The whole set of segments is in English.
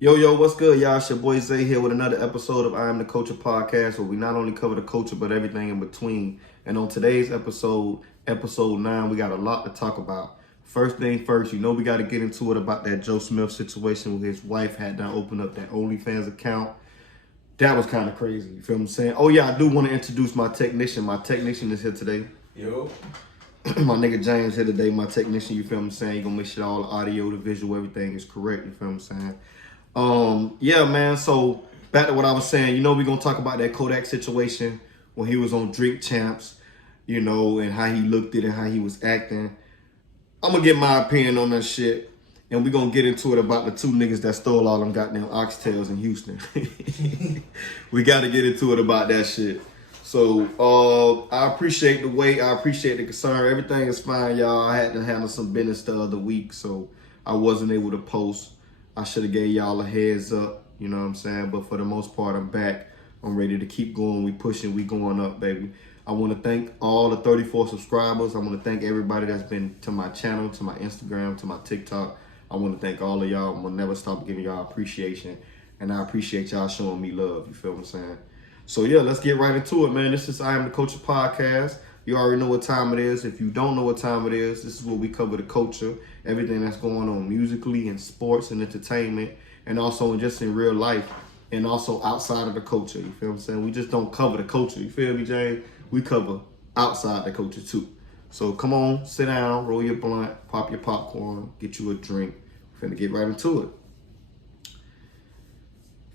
Yo, what's good, y'all? It's your boy Zay here with another episode of I Am the Culture podcast, where we not only cover the culture, but everything in between. And on today's episode, episode 9, we got a lot to talk about. First thing first, you know we got to get into it about that Joe Smith situation where his wife had to open up that Onlyfans account. That was kind of crazy, you feel what I'm saying? Oh yeah, I do want to introduce my technician. My technician is here today. Yo. My nigga James here today, my technician, you feel what I'm saying? He gonna make sure all the audio, the visual, everything is correct, you feel what I'm saying? Yeah, man, so back to what I was saying, you know, we're going to talk about that Kodak situation when he was on Drink Champs, you know, and how he looked at it, how he was acting. I'm going to get my opinion on that shit, and we're going to get into it about the two niggas that stole all them goddamn oxtails in Houston. We got to get into it about that shit. So, I appreciate the wait. I appreciate the concern. Everything is fine, y'all. I had to handle some business the other week, so I wasn't able to post. I should have gave y'all a heads up, you know what I'm saying? But for the most part, I'm back. I'm ready to keep going. We pushing, we going up, baby. I want to thank all the 34 subscribers. I want to thank everybody that's been to my channel, to my Instagram, to my TikTok. I want to thank all of y'all. I'm going to never stop giving y'all appreciation. And I appreciate y'all showing me love, you feel what I'm saying? So yeah, let's get right into it, man. This is I Am the Culture podcast. You already know what time it is. If you don't know what time it is, this is where we cover the culture, everything that's going on musically and sports and entertainment, and also just in real life, and also outside of the culture. You feel what I'm saying? We just don't cover the culture. You feel me, James? We cover outside the culture too. So come on, sit down, roll your blunt, pop your popcorn, get you a drink. We're finna get right into it.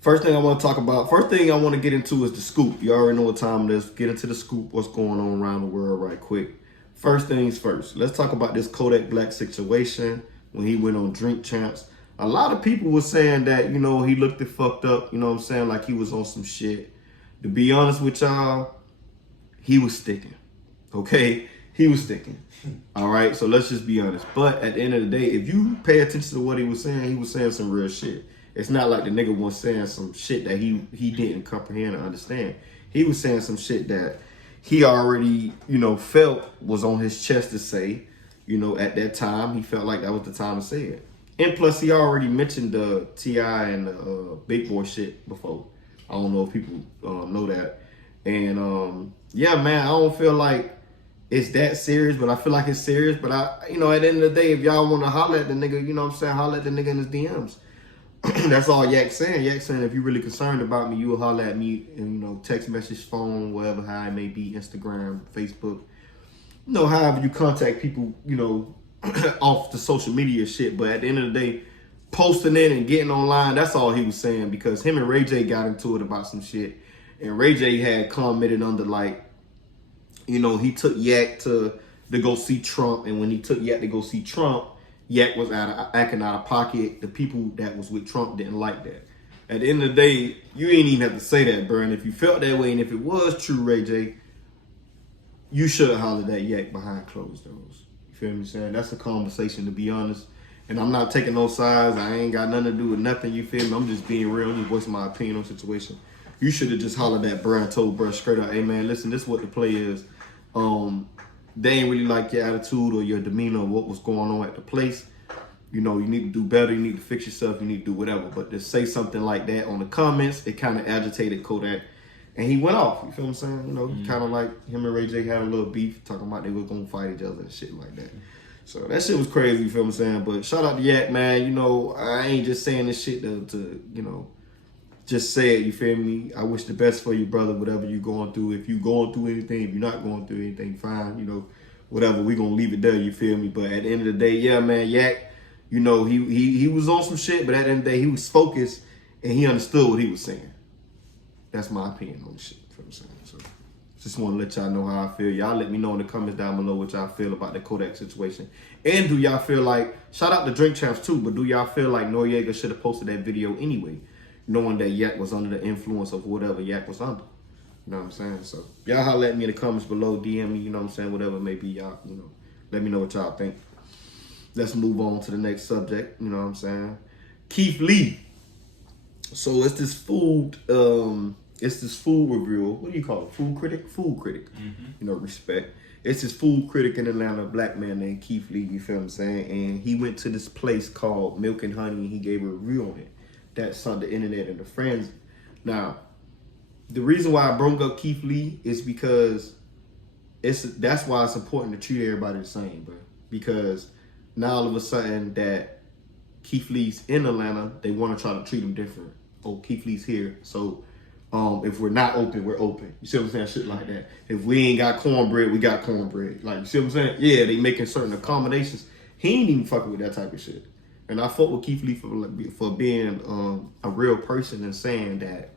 First thing I want to get into is the scoop. You already know what time it is. Get into the scoop, what's going on around the world right quick. First things first, let's talk about this Kodak Black situation when he went on Drink Champs. A lot of people were saying that, you know, he looked it fucked up, you know what I'm saying, like he was on some shit. To be honest with y'all, he was sticking, okay? He was sticking, all right? So let's just be honest. But at the end of the day, if you pay attention to what he was saying some real shit. It's not like the nigga was saying some shit that he didn't comprehend or understand. He was saying some shit that he already, you know, felt was on his chest to say, you know, at that time. He felt like that was the time to say it. And plus, he already mentioned the T.I. and the Big Boy shit before. I don't know if people know that. And, yeah, man, I don't feel like it's that serious, but I feel like it's serious. But, you know, at the end of the day, if y'all want to holler at the nigga, you know what I'm saying, holler at the nigga in his DMs. That's all Yak's saying. Yak's saying if you're really concerned about me, you will holler at me and, you know, text message, phone, whatever, how it may be, Instagram, Facebook. You know, however you contact people, you know, off the social media shit. But at the end of the day, posting it and getting online, that's all he was saying, because him and Ray J got into it about some shit. And Ray J had commented under, like, you know, he took Yak to go see Trump. And when he took Yak to go see Trump, Yak was acting out of pocket. The people that was with Trump didn't like that. At the end of the day, you ain't even have to say that, bro. And if you felt that way, and if it was true, Ray J, you should have hollered at Yak behind closed doors. You feel me saying? That's a conversation, to be honest. And I'm not taking no sides. I ain't got nothing to do with nothing, you feel me? I'm just being real. I'm just voicing my opinion on the situation. You should have just hollered at bro and told bro straight up, hey, man, listen, this is what the play is. They ain't really like your attitude or your demeanor or what was going on at the place. You know, you need to do better. You need to fix yourself. You need to do whatever. But to say something like that on the comments, it kind of agitated Kodak. And he went off. You feel what I'm saying? You know, kind of like him and Ray J had a little beef, talking about they were going to fight each other and shit like that. So that shit was crazy, you feel what I'm saying? But shout out to Yak, man. You know, I ain't just saying this shit to you know, just say it, you feel me? I wish the best for you, brother, whatever you're going through. If you're going through anything, if you're not going through anything, fine, you know, whatever, we going to leave it there, you feel me? But at the end of the day, yeah, man, Yak, you know, he was on some shit, but at the end of the day, he was focused and he understood what he was saying. That's my opinion on the shit, you feel what I'm saying? So just want to let y'all know how I feel. Y'all let me know in the comments down below what y'all feel about the Kodak situation. And do y'all feel like, shout out to Drink Champs too, but do y'all feel like Noriega should have posted that video anyway, knowing that Yak was under the influence of whatever Yak was under? You know what I'm saying? So y'all holler at me in the comments below, DM me, you know what I'm saying, whatever it may be, y'all, you know, let me know what y'all think. Let's move on to the next subject, you know what I'm saying? Keith Lee. So it's this food reviewer. What do you call it? Food critic? Food critic. Mm-hmm. You know, respect. It's this food critic in Atlanta, a black man named Keith Lee, you feel what I'm saying? And he went to this place called Milk and Honey and he gave a review on it. that's on the internet and the friends. Now, the reason why I brought up Keith Lee is because that's why it's important to treat everybody the same, bro. Because now all of a sudden that Keith Lee's in Atlanta, they want to try to treat him different. Oh, Keith Lee's here, so if we're not open, we're open. You see what I'm saying? Shit like that. If we ain't got cornbread, we got cornbread. Like, you see what I'm saying? Yeah, they making certain accommodations. He ain't even fucking with that type of shit. And I fuck with Keith Lee for being a real person and saying that,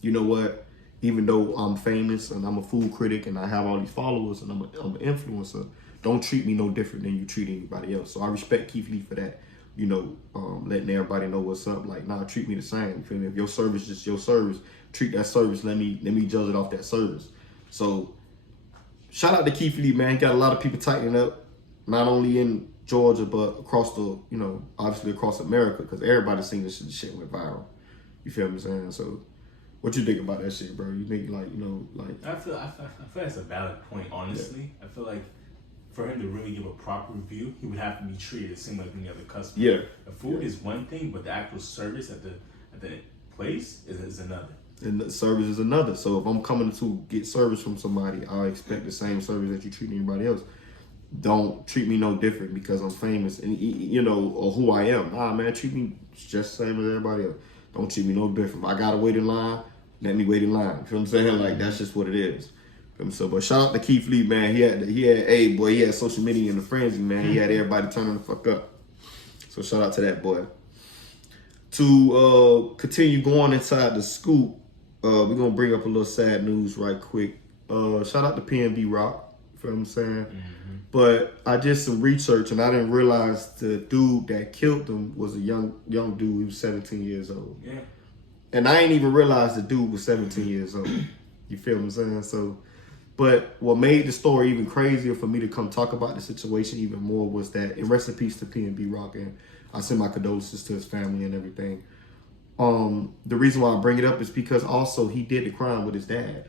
you know what, even though I'm famous and I'm a food critic and I have all these followers and I'm an influencer, don't treat me no different than you treat anybody else. So I respect Keith Lee for that. You know, letting everybody know what's up. Like, nah, treat me the same. You feel me? If your service is your service, treat that service. Let me judge it off that service. So shout out to Keith Lee, man. He got a lot of people tightening up, not only in Georgia, but across the, you know, obviously across America, because everybody's seen this shit went viral. You feel what I'm saying? So what you think about that shit, bro? You think, like, you know, like... I feel that's a valid point, honestly. Yeah. I feel like for him to really give a proper review, he would have to be treated the same like any other customer. Yeah. The food is one thing, but the actual service at the place is another. And the service is another. So if I'm coming to get service from somebody, I expect the same service that you treat anybody else. Don't treat me no different because I'm famous and, you know, or who I am. Nah, man, treat me just the same as everybody else. Don't treat me no different. If I gotta wait in line, let me wait in line. You feel what I'm saying? Like, that's just what it is. So, but shout out to Keith Lee, man. He had social media in the frenzy, man. He had everybody turning the fuck up. So shout out to that boy. To continue going inside the scoop, we're gonna bring up a little sad news right quick. Shout out to PNB Rock. You feel what I'm saying? Mm-hmm. But I did some research and I didn't realize the dude that killed him was a young dude. He was 17 years old. Yeah. And I ain't even realized the dude was 17 years old. You feel what I'm saying? So, but what made the story even crazier for me to come talk about the situation even more was that, and rest in peace to PNB Rock, and I send my condolences to his family and everything. The reason why I bring it up is because also he did the crime with his dad.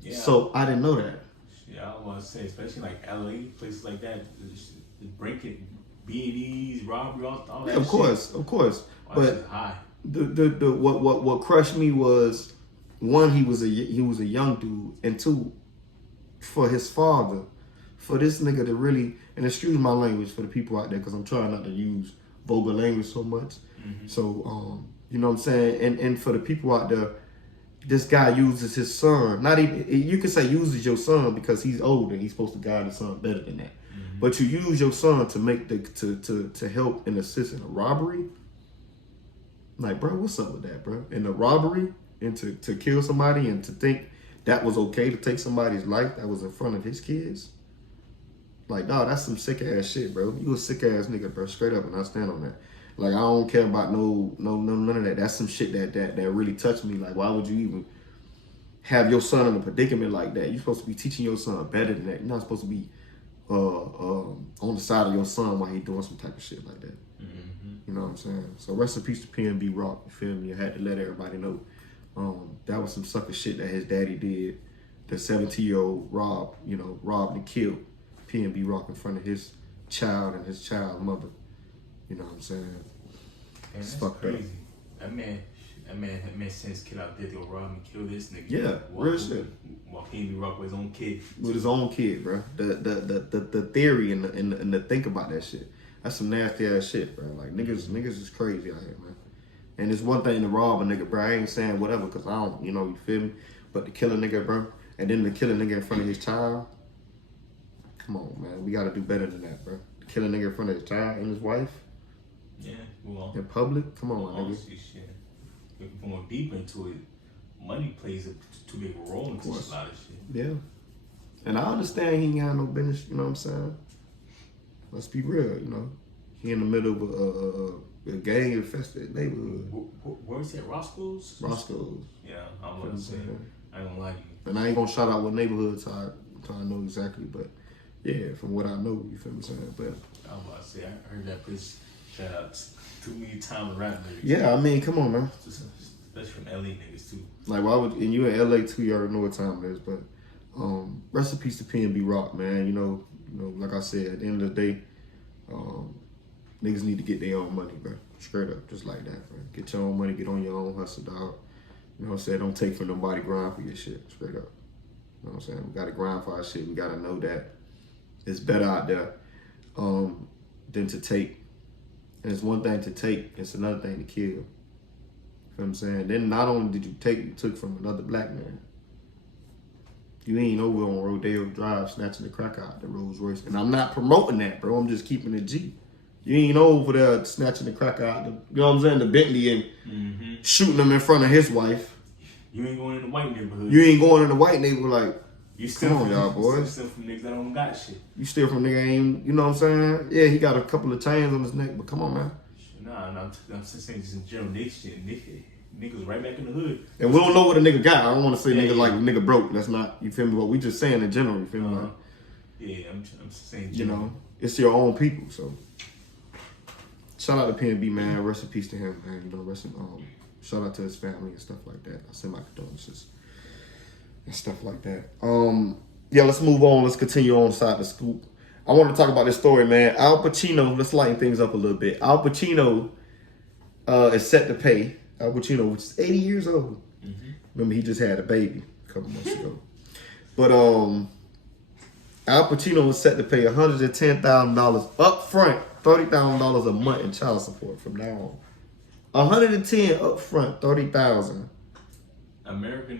Yeah. So I didn't know that. Yeah, I want to say, especially like LA, places like that, breaking B&Es, robbery, all that. Yeah, of course. Oh, but high. What crushed me was, one, he was a young dude, and two, for his father, for this nigga to really, and excuse my language for the people out there, because I'm trying not to use vulgar language so much. Mm-hmm. So, you know what I'm saying? And for the people out there, this guy uses his son. Not even, you can say uses your son because he's older. He's supposed to guide his son better than that. Mm-hmm. But you use your son to make to help and assist in a robbery. Like, bro, what's up with that, bro? In a robbery and to kill somebody and to think that was okay to take somebody's life that was in front of his kids. Like, dog, that's some sick ass shit, bro. You a sick ass nigga, bro. Straight up, and I stand on that. Like, I don't care about none of that. That's some shit that really touched me. Like, why would you even have your son in a predicament like that? You're supposed to be teaching your son better than that. You're not supposed to be on the side of your son while he doing some type of shit like that. Mm-hmm. You know what I'm saying? So rest in peace to PNB Rock. You feel me? I had to let everybody know. That was some sucker shit that his daddy did. The 17-year-old robbed and killed PNB Rock in front of his child and his child's mother. You know what I'm saying? Man, it's fucked crazy. Up. That man sent his kid out there to go rob and kill this nigga. Yeah, real shit. While PNB Rock with his own kid. With his own kid, bro. The theory and the think about that shit. That's some nasty ass shit, bro. Like, niggas is crazy out here, man. And it's one thing to rob a nigga, bro. I ain't saying whatever, because I don't, you feel me? But to kill a nigga, bro, and then to kill a nigga in front of his child, come on, man. We gotta do better than that, bro. To kill a nigga in front of his child and his wife. Yeah, well. In public? Come on, nigga. Shit. If we're going deep into it, money plays a too big a role into a lot of shit. Yeah. And I understand he ain't got no business, you know what I'm saying? Let's be real, He in the middle of a gang-infested neighborhood. Where is it? Roscoe's? Roscoe's. Yeah, I'm gonna say. I don't like you. And I ain't gonna shout out what neighborhoods I know exactly, but yeah, from what I know, you feel what I'm saying? But I'm about to say, I heard that place shout out too many times rap lyrics. Yeah, I mean, come on, man. Especially from LA niggas too. Like, why would, and you in LA too, you already know what time it is, but rest in peace to PNB Rock, man. You know, like I said, at the end of the day, niggas need to get their own money, bro. Straight up, just like that, man. Get your own money, get on your own hustle, dog. You know what I'm saying? Don't take from nobody, grind for your shit. Straight up. You know what I'm saying? We gotta grind for our shit. We gotta know that it's better out there than to take. And it's one thing to take, it's another thing to kill. You know what I'm saying? Then not only did you take, you took from another black man. You ain't over on Rodeo Drive snatching the crack out the Rolls Royce. And I'm not promoting that, bro. I'm just keeping it G. You ain't over there snatching the crack out the, you know what I'm saying, the Bentley and shooting them in front of his wife. You ain't going in the white neighborhood. You ain't going in the white neighborhood like, you come on, y'all boys. You still from niggas that don't got shit. You still from nigga ain't, you know what I'm saying? Yeah, he got a couple of chains on his neck, but come on, man. Nah, I'm just saying just in general shit. Niggas right back in the hood. And we don't know what a nigga got. I don't want to say nigga like nigga broke. That's not, you feel me? But we just saying in general, you feel me? Like, yeah, I'm just saying you general. know, it's your own people, so. Shout out to PNB, man. Rest in peace to him, man. You know, shout out to his family and stuff like that. I send my condolences and stuff like that. Yeah, let's move on. Let's continue on side the scoop. I want to talk about this story, man. Al Pacino, let's lighten things up a little bit. Al Pacino is set to pay. Al Pacino, which is 80 years old. Remember, he just had a baby a couple months ago. But Al Pacino is set to pay $110,000 up front, $30,000 a month in child support from now on. $110 up front, $30,000. America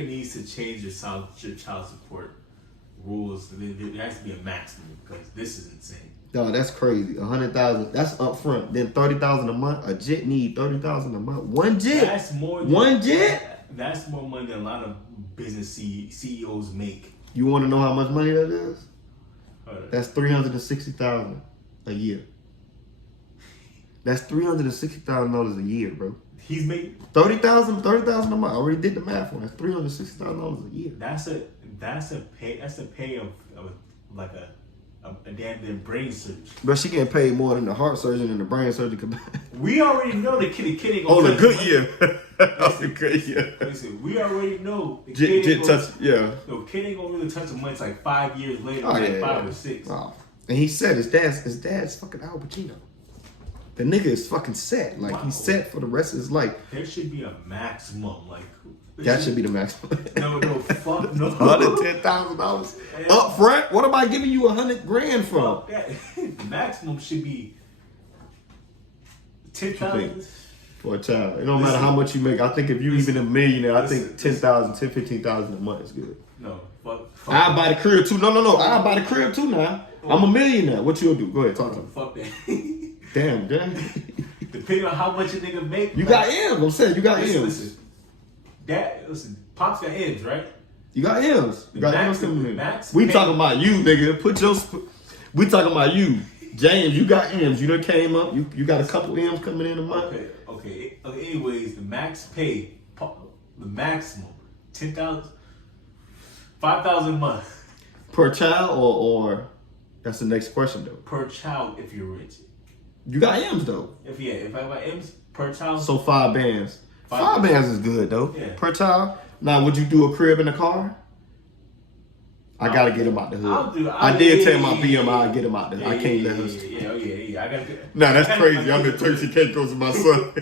needs to change your child support rules. There has to be a maximum because this is insane. No, that's crazy. $100,000. That's up front. Then $30,000 a month. A jet need $30,000 a month. One jet. That's more. One jet. That's more money than a lot of business CEOs make. You want to know how much money that is? That's $360,000 a year. That's $360,000 a year, bro. He's making $30,000 a month. I already did the math on that. That's $360,000 a year. That's a pay of like a damn brain surgeon. But she getting paid more than the heart surgeon and the brain surgeon combined. We already know the kid ain't gonna Oh, the touch good money. year. Oh, the good year. Listen, we already know the Kid ain't gonna touch, yeah. No, kid ain't gonna really touch the money. It's like 5 years later, Oh, like yeah, 5 yeah. or 6. Oh. And he said his dad's fucking Al Pacino. The nigga is fucking set. Like, he's set for the rest of his life. There should be a maximum. Like That should be the maximum. No, fuck no. $110,000 up front. What am I giving you $100,000 from? Fuck that. The maximum should be $10,000 for a child. It don't matter how much you make. I think if you even a millionaire, I think $10,000, $15,000 a month is good. No, fuck. I'll buy the crib too. No. I'll buy the crib too now. I'm a millionaire. What you'll do? Go ahead, talk to me. Fuck that. Damn. Depending on how much a nigga make. You got M's. I'm saying you got M's. Listen, Pops got M's, right? You got M's. You got M's coming in. Max We pay- talking about you, nigga. We talking about you. James, you got M's. You done came up. You got a couple M's coming in a month. Okay. Anyways, the max pay, the maximum, $10,000, $5,000 a month Per child or that's the next question though. per child if you're rich. You got M's though. If I got M's per child, So 5 bands. 5 5 bands is good though. Yeah. Per child. Now would you do a crib in a car? I gotta get him out the hood. I did tell my BM I'll get him out the hood. I can't let him. Yeah. I gotta get. Nah, that's crazy. I'm in Turkey Caicos with my son.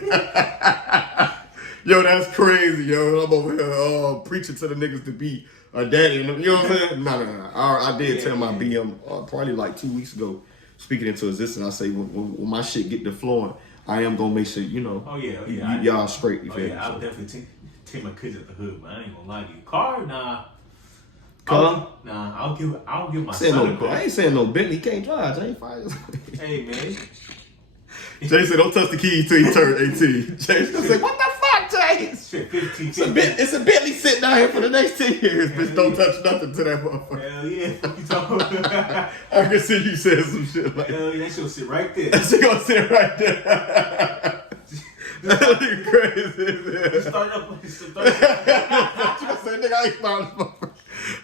Yo, that's crazy, yo. I'm over here preaching to the niggas to be a daddy. You know what I'm saying? No. I did tell my BM probably like 2 weeks ago, speaking into existence. I say when my shit get to flowing, I am gonna make sure you know. Oh yeah. Y'all straight. You feel me? I'll definitely take my kids at the hood, but I ain't gonna lie to you. Car, nah. Car? I'll give my son a car. I ain't saying no Bentley. He can't drive. Jay fires. Hey man. Jay said, "Don't touch the keys till he turn 18." Jay said, "What the fuck, Jay? Shit, 15. It's a Bentley sitting down here for the next 10 years, bitch. Don't touch nothing to that motherfucker." Hell yeah. What you talking about? I can see you saying some shit like that. Hell yeah, that shit'll sit right there. That shit gonna sit right there. That nigga crazy. You start up. You gonna say, nigga, I ain't found this motherfucker.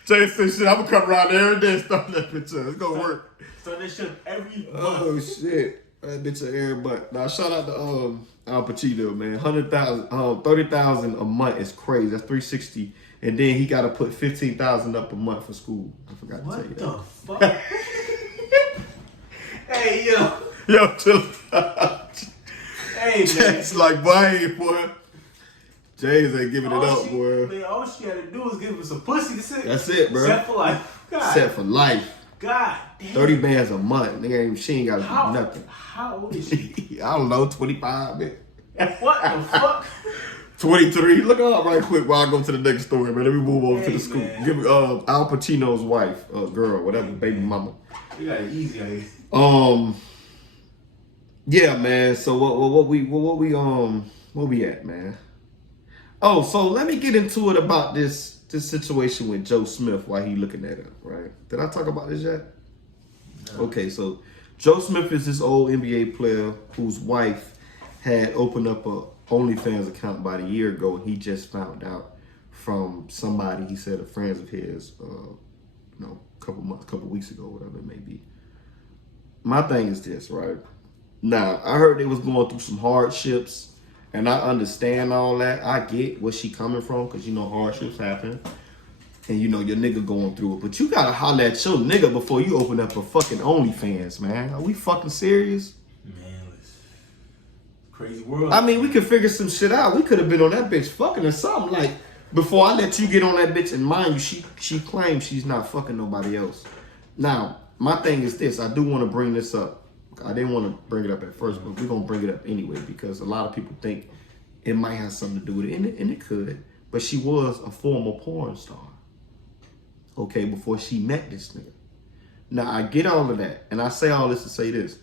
Jay said, shit, I'm gonna come around there every day and stuff that bitch up. It's gonna work. Start that shit every month. Oh, shit. That bitch a air butt. Now, shout out to Al Pacino, man. $30,000 a month is crazy. That's $360. And then he got to put $15,000 up a month for school. I forgot to tell you that. What the fuck? Hey, yo. Yo, chill. Hey, man. Jay's like, boy. Jay's ain't giving it up, boy. Man, all she had to do was give him some pussy. That's it, bro. Set for life. God. Set for life. God damn. 30 bands a month. Nigga, she ain't got to do nothing. How old is she? I don't know, 25, man. What the fuck? 23. Look her up right quick while I go to the next story, man. Let me move over to the scoop. Man. Give me Al Pacino's wife, girl, whatever, baby mama. You got it easy out here. Yeah, man. So what we at, man? Oh, so let me get into it about this situation with Joe Smith while he looking at her, right? Did I talk about this yet? No. Okay, so Joe Smith is this old NBA player whose wife had opened up a OnlyFans account about a year ago, and he just found out from somebody, he said a friend of his, a couple weeks ago, whatever it may be. My thing is this, right? Now, I heard they was going through some hardships, and I understand all that. I get where she coming from, because, hardships happen. And, your nigga going through it. But you got to holler at your nigga before you open up a fucking OnlyFans, man. Are we fucking serious? Man, listen. Crazy world. I mean, we could figure some shit out. We could have been on that bitch fucking or something. Like, before I let you get on that bitch, and mind you, she claims she's not fucking nobody else. Now, my thing is this. I do want to bring this up. I didn't want to bring it up at first, but we're going to bring it up anyway because a lot of people think it might have something to do with it, and it could. But she was a former porn star, okay, before she met this nigga. Now, I get all of that, and I say all this to say this.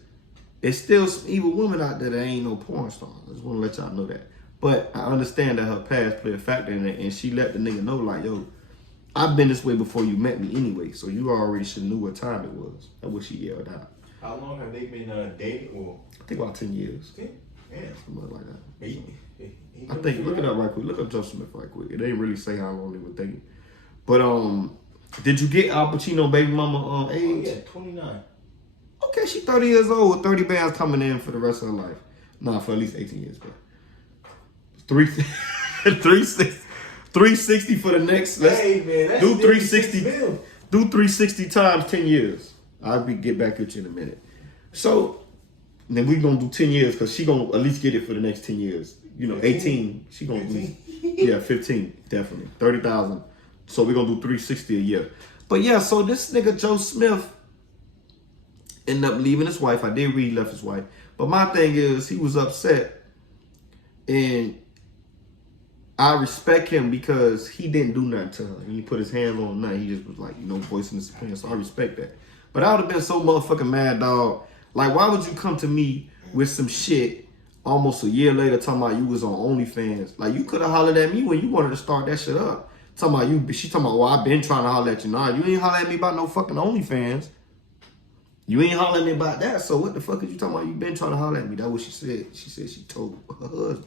There's still some evil women out there that ain't no porn stars. I just want to let y'all know that. But I understand that her past played a factor in it, and she let the nigga know, like, yo, I've been this way before you met me anyway, so you already should knew what time it was. That's what she yelled out. How long have they been dating? Or I think about 10 years. 10? Yeah. Something like that. He I think, look it up right quick. Look up Joe Smith right quick. It ain't really say how long they were dating. But, did you get Al Pacino baby mama age? Oh, yeah, 29. Okay, she 30 years old with 30 bands coming in for the rest of her life. Nah, for at least 18 years, but 360 for the next. Let's hey, man, that's do 360. Do 360 times 10 years. I'll get back at you in a minute. So then we gonna do 10 years because she gonna at least get it for the next 10 years. 18. She gonna 15? 15 definitely 30,000. So we're gonna do 360 a year. But yeah, so this nigga Joe Smith ended up leaving his wife. I did read he left his wife. But my thing is he was upset, and I respect him because he didn't do nothing to her. He put his hands on nothing. He just was like, voicing his opinion. So I respect that. But I would have been so motherfucking mad, dog. Like, why would you come to me with some shit almost a year later talking about you was on OnlyFans? Like, you could have hollered at me when you wanted to start that shit up. Talking about you, she talking about, well, I've been trying to holler at you. Nah, you ain't holler at me about no fucking OnlyFans. You ain't holler at me about that. So what the fuck is you talking about? You been trying to holler at me. That's what she said. She said she told her husband.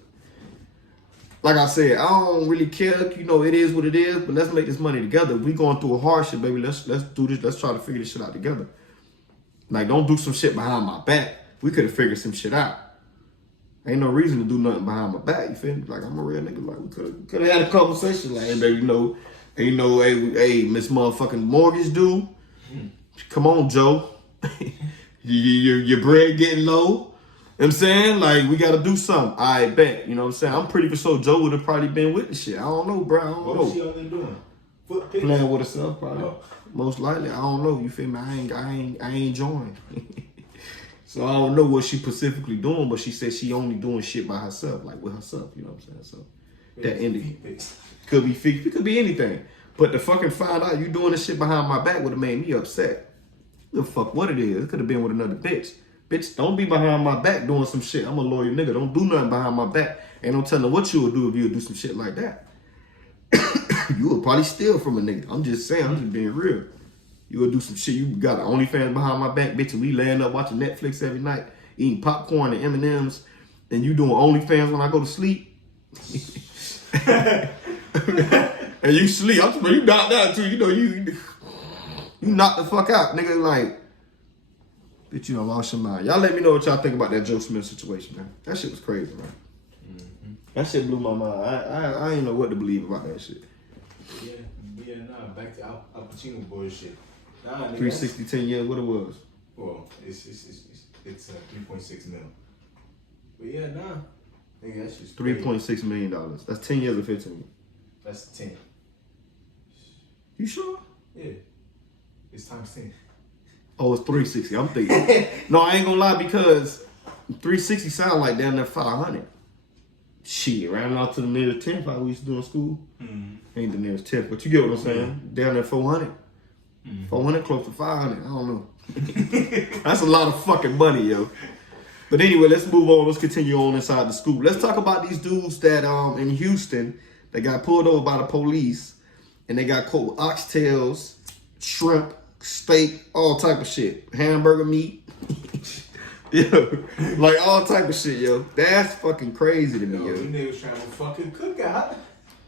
Like I said, I don't really care. It is what it is, but let's make this money together. We going through a hardship, baby. Let's do this. Let's try to figure this shit out together. Like, don't do some shit behind my back. We could have figured some shit out. Ain't no reason to do nothing behind my back. You feel me? Like, I'm a real nigga. Like, we could have had a conversation. Like, hey, baby, hey, Miss Motherfucking Mortgage due. Come on, Joe. your bread getting low. You know what I'm saying? Like, we got to do something. I bet. You know what I'm saying? I'm pretty sure Joe would have probably been with the shit. I don't know, bro. I don't know. What was she on there doing? Foot pics? Playing with herself, probably. Oh. Most likely. I don't know. You feel me? I ain't joined. So I don't know what she specifically doing, but she said she only doing shit by herself, like with herself. You know what I'm saying? So that ended. Could be fixed. It could be anything. But to fucking find out you doing this shit behind my back would have made me upset. The fuck what it is. It could have been with another bitch. Bitch, don't be behind my back doing some shit. I'm a loyal nigga. Don't do nothing behind my back. Ain't no telling what you would do if you would do some shit like that. You would probably steal from a nigga. I'm just saying. I'm just being real. You would do some shit. You got an OnlyFans behind my back, bitch, and we laying up watching Netflix every night, eating popcorn and M&Ms, and you doing OnlyFans when I go to sleep. And you sleep. You knocked out too. You knocked the fuck out, nigga. Like, bitch, you done lost your mind. Y'all let me know what y'all think about that Joe Smith situation, man. That shit was crazy, man. Mm-hmm. That shit blew my mind. I ain't know what to believe about that shit. Yeah, nah. Back to Al Pacino bullshit. Nah, nigga, 360, 10 years, what it was. Well, it's 3.6 mil. But yeah, nah. Nigga, that's just $3.6 million. That's 10 years or 15. That's 10. You sure? Yeah. It's times 10. Oh, it's 360. I'm thinking. No, I ain't gonna lie, because 360 sound like down there 500. Shit, rounding out to the nearest 10th like we used to do in school. Ain't the nearest 10th, but you get what I'm saying. Down there 400. 400 close to 500. I don't know. That's a lot of fucking money, yo. But anyway, let's move on. Let's continue on inside the school. Let's talk about these dudes that in Houston that got pulled over by the police, and they got caught with oxtails, shrimp, steak, all type of shit, hamburger meat, yo, like all type of shit, yo. That's fucking crazy to me, yo. Them niggas trying to fucking cookout.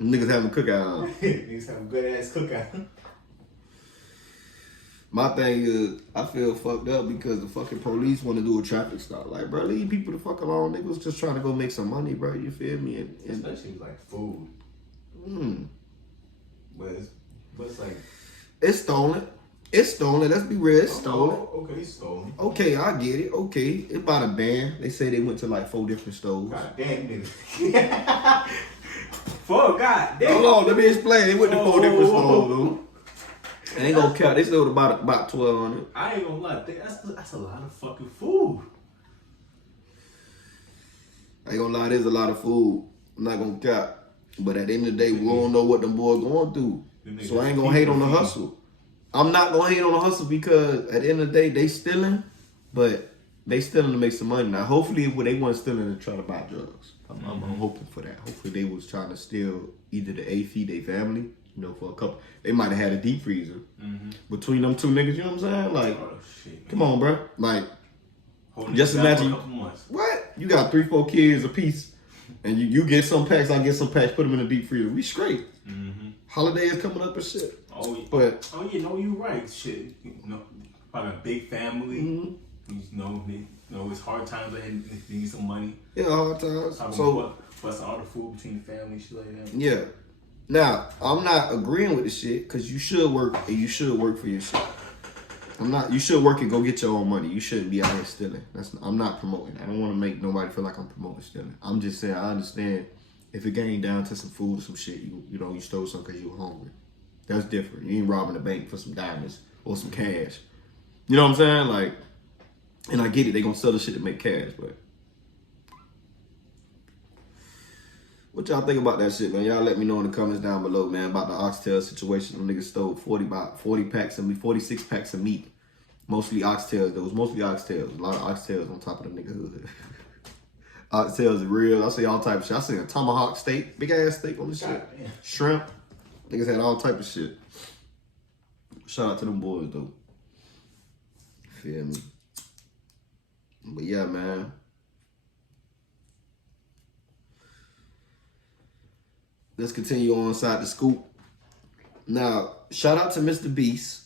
Niggas having cookout. Niggas having good ass cookout. My thing is, I feel fucked up because the fucking police want to do a traffic stop. Like, bro, leave people the fuck alone. Niggas was just trying to go make some money, bro. You feel me? And especially like food. But it's like... It's stolen. It's stolen. Let's be real. It's stolen. Okay, it's stolen. Okay, I get it. Okay. It's about a band. They say they went to like 4 different stores. God damn, nigga. 4, god damn. Hold on, let me explain. They went to 4 different stores, dude. And they gonna count. They sold about 1,200. I ain't gonna lie. That's a lot of fucking food. I ain't gonna lie. There's a lot of food. I'm not gonna count. But at the end of the day, we don't know what them boys going through. So I ain't gonna hate on the hustle. I'm not gonna hate on the hustle because at the end of the day, they stealing, but they stealing to make some money. Now, hopefully, they weren't stealing to try to buy drugs. I'm hoping for that. Hopefully, they was trying to steal either the feed their family, you know, for a couple. They might have had a deep freezer between them two niggas. You know what I'm saying? Like, come on, bro. Like, just imagine. What? You got 3-4 kids apiece, and you get some packs. I get some packs. Put them in the deep freezer. We straight. Holiday is coming up and shit. Oh, yeah. But No, you right. Shit, you know, probably a big family. You know, it's hard times ahead. They need some money. Yeah, hard times. So plus all the food between the family, shit like that. Yeah. Now, I'm not agreeing with the shit because you should work and you should work for your shit. You should work and go get your own money. You shouldn't be out here stealing. I'm not promoting. I don't want to make nobody feel like I'm promoting stealing. I'm just saying I understand if it came down to some food or some shit, you stole something because you were hungry. That's different. You ain't robbing the bank for some diamonds or some cash. You know what I'm saying? Like, and I get it. They gonna sell the shit to make cash, but what y'all think about that shit, man? Y'all let me know in the comments down below, man, about the oxtail situation. Them niggas stole 40 packs of meat, 46 packs of meat. Mostly oxtails. There was mostly oxtails. A lot of oxtails on top of the nigga hood. Oxtails are real. I see all type of shit. I see a tomahawk steak, big ass steak on this shit. Man. Shrimp. Niggas had all type of shit. Shout out to them boys, though. Feel me? But yeah, man. Let's continue on inside the scoop. Now, shout out to Mr.Beast.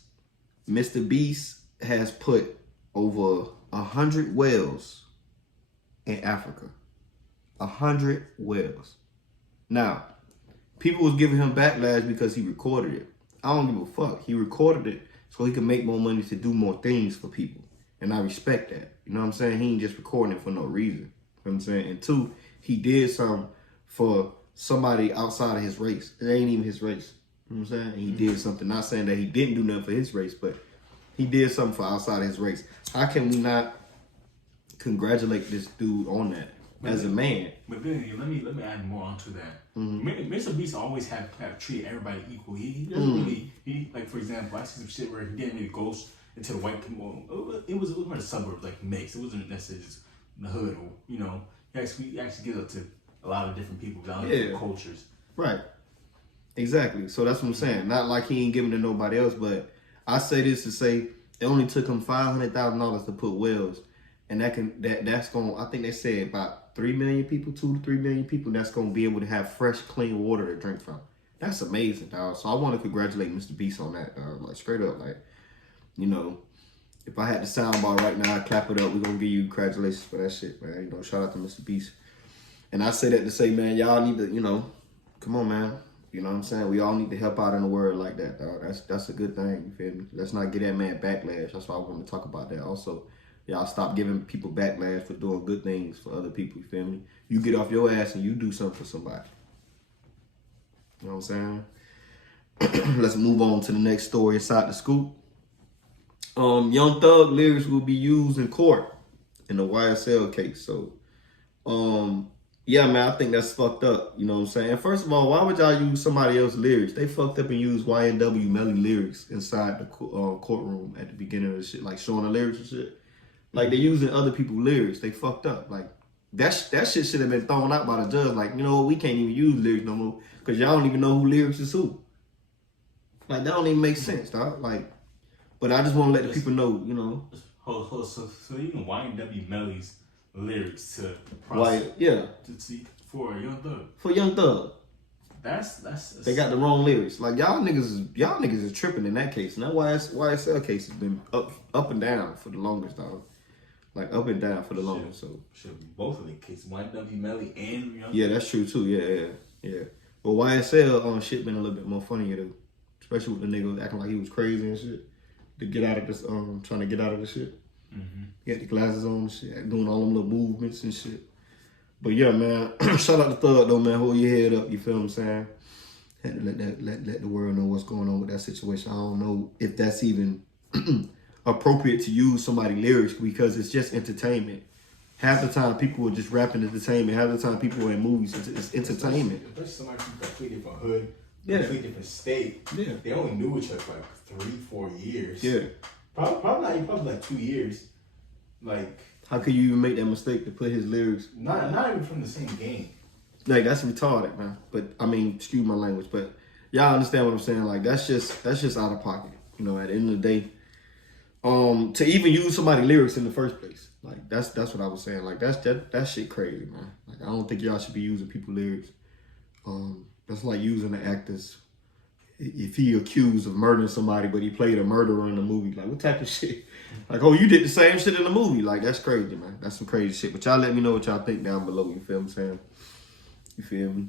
Mr.Beast has put over 100 whales in Africa. 100 whales. Now, people was giving him backlash because he recorded it. I don't give a fuck. He recorded it so he can make more money to do more things for people. And I respect that. You know what I'm saying? He ain't just recording it for no reason. You know what I'm saying? And 2, he did something for somebody outside of his race. It ain't even his race. You know what I'm saying? And he did something. Not saying that he didn't do nothing for his race, but he did something for outside of his race. How can we not congratulate this dude on that as a man? But then let me add more onto that. Mr. Beast always have treated everybody equal. He doesn't really, like, for example, I see some shit where he didn't really go into the white people. It was more the suburbs, like mixed. It wasn't necessarily just the hood, or, you know, he actually gives up to a lot of different people, a lot of different cultures. Right. Exactly. So that's what I'm saying. Not like he ain't giving to nobody else, but I say this to say it only took him $500,000 to put wells, and that's going. I think they said about 3 million people, 2 to 3 million people. That's going to be able to have fresh, clean water to drink from. That's amazing, dog. So I want to congratulate Mr. Beast on that, dog. Like, straight up, like, you know, if I had the soundbar right now, I'd clap it up. We're gonna give you congratulations for that shit, man. You know, shout out to Mr. Beast. And I say that to say, man, y'all need to, you know, come on, man. You know what I'm saying? We all need to help out in the world like that, dog. That's a good thing, you feel me? Let's not get that man backlash. That's why I want to talk about that. Also, Y'all stop giving people backlash for doing good things for other people, you feel me? You get off your ass and you do something for somebody. You know what I'm saying? Let's move on to the next story inside the scoop. Young Thug lyrics will be used in court in the YSL case. So, yeah, man, I think that's fucked up. You know what I'm saying? First of all, why would y'all use somebody else's lyrics? They fucked up and used YNW Melly lyrics inside the courtroom at the beginning of the shit, like showing the lyrics and shit. Like, they using other people's lyrics. They fucked up. Like, that shit should have been thrown out by the judge. Like, you know, we can't even use lyrics no more because y'all don't even know who lyrics is who. Like, that don't even make sense, dog. Like, but I just want to let the people know, you know. So even YNW Melly's lyrics to Why? Yeah. To see for Young Thug. For Young Thug. That's they got the wrong lyrics. Like y'all niggas is tripping in that case. And that YSL case has been up and down for the longest, dog. Like up and down for the longest. So should be both of the cases. YNW Melly and Young Thug. Yeah, that's true too. Yeah. But YSL shit been a little bit more funnier though. Especially with the nigga acting like he was crazy and shit. To get out of this trying to get out of the shit. Mm-hmm. He had the glasses on and shit, doing all them little movements and shit. But yeah, man, shout out to Thug though, man. Hold your head up, you feel what I'm saying? Had to let the world know what's going on with that situation. I don't know if that's even appropriate to use somebody's lyrics because it's just entertainment. Half the time people are just rapping entertainment. Half the time people are in movies. It's entertainment. Especially somebody from a completely different hood, yeah. completely different state. Yeah. They only knew each other for like 3-4 years. Yeah. Probably like 2 years. Like, how could you even make that mistake to put his lyrics? Not even from the same game. Like, that's retarded, man. But I mean, excuse my language, but y'all understand what I'm saying? Like, that's just out of pocket. You know, at the end of the day, to even use somebody's lyrics in the first place, like that's what I was saying. Like, that shit crazy, man. Like, I don't think y'all should be using people's lyrics. That's like using the actors. If he accused of murdering somebody, but he played a murderer in the movie, like what type of shit? Like, oh, you did the same shit in the movie. Like, that's crazy, man. That's some crazy shit. But y'all let me know what y'all think down below. You feel what I'm saying? You feel me?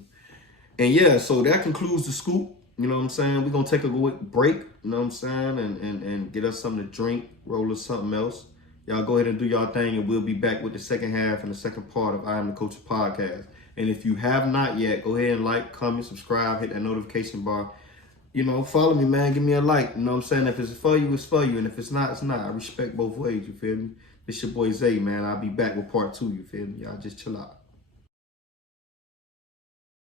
And yeah, so that concludes the scoop. You know what I'm saying? We're going to take a quick break, you know what I'm saying? And get us something to drink, roll us something else. Y'all go ahead and do y'all thing, and we'll be back with the second half and the second part of I Am The Culture podcast. And if you have not yet, go ahead and like, comment, subscribe, hit that notification bar. You know, follow me, man. Give me a like. You know what I'm saying? If it's for you, it's for you. And if it's not, it's not. I respect both ways, you feel me? It's your boy Zay, man. I'll be back with part 2, you feel me? Y'all just chill out.